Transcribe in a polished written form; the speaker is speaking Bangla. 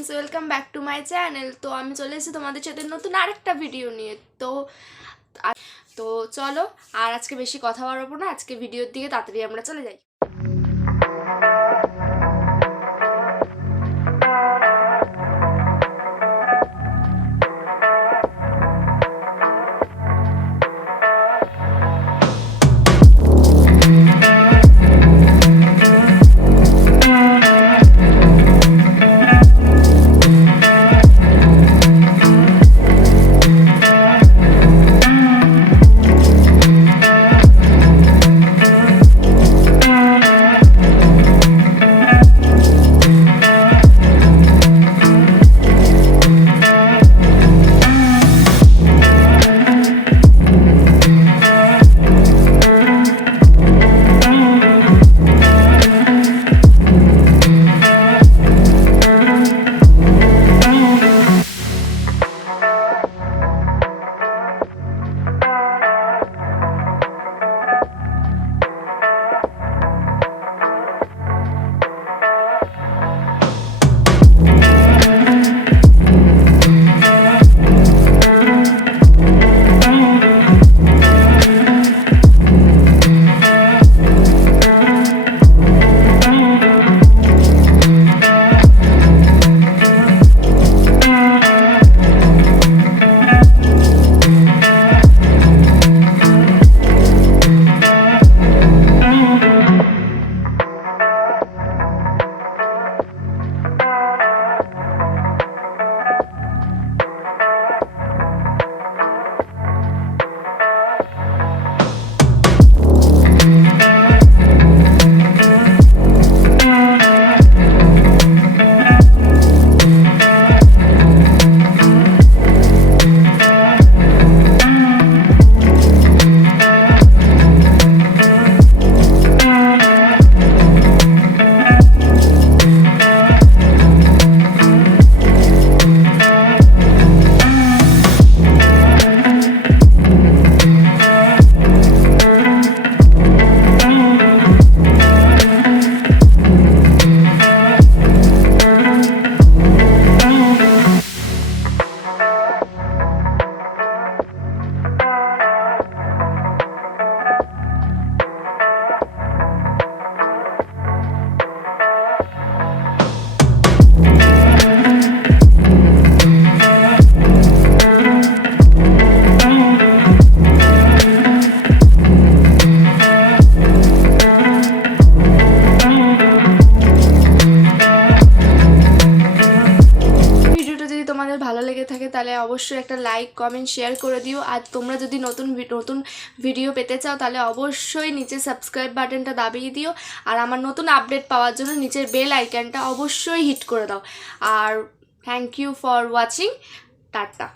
Friends, welcome back to my channel. তো আমি চলে এসেছি তোমাদের সাথে নতুন আরেকটা ভিডিও নিয়ে। তো চলো, আর আজকে বেশি কথা বাড়াবো না, আজকে ভিডিওর দিকে তাড়াতাড়ি আমরা চলে যাই। তোমাদের ভালো লেগে থাকে তাহলে অবশ্যই একটা লাইক, কমেন্ট, শেয়ার করে দিও। আর তোমরা যদি নতুন ভিডিও পেতে চাও তাহলে অবশ্যই নিচে সাবস্ক্রাইব বাটনটা দাবিয়ে দিও। আর আমার নতুন আপডেট পাওয়ার জন্য নিচের বেল আইকনটা অবশ্যই হিট করে দাও। আর thank you for watching. Tata.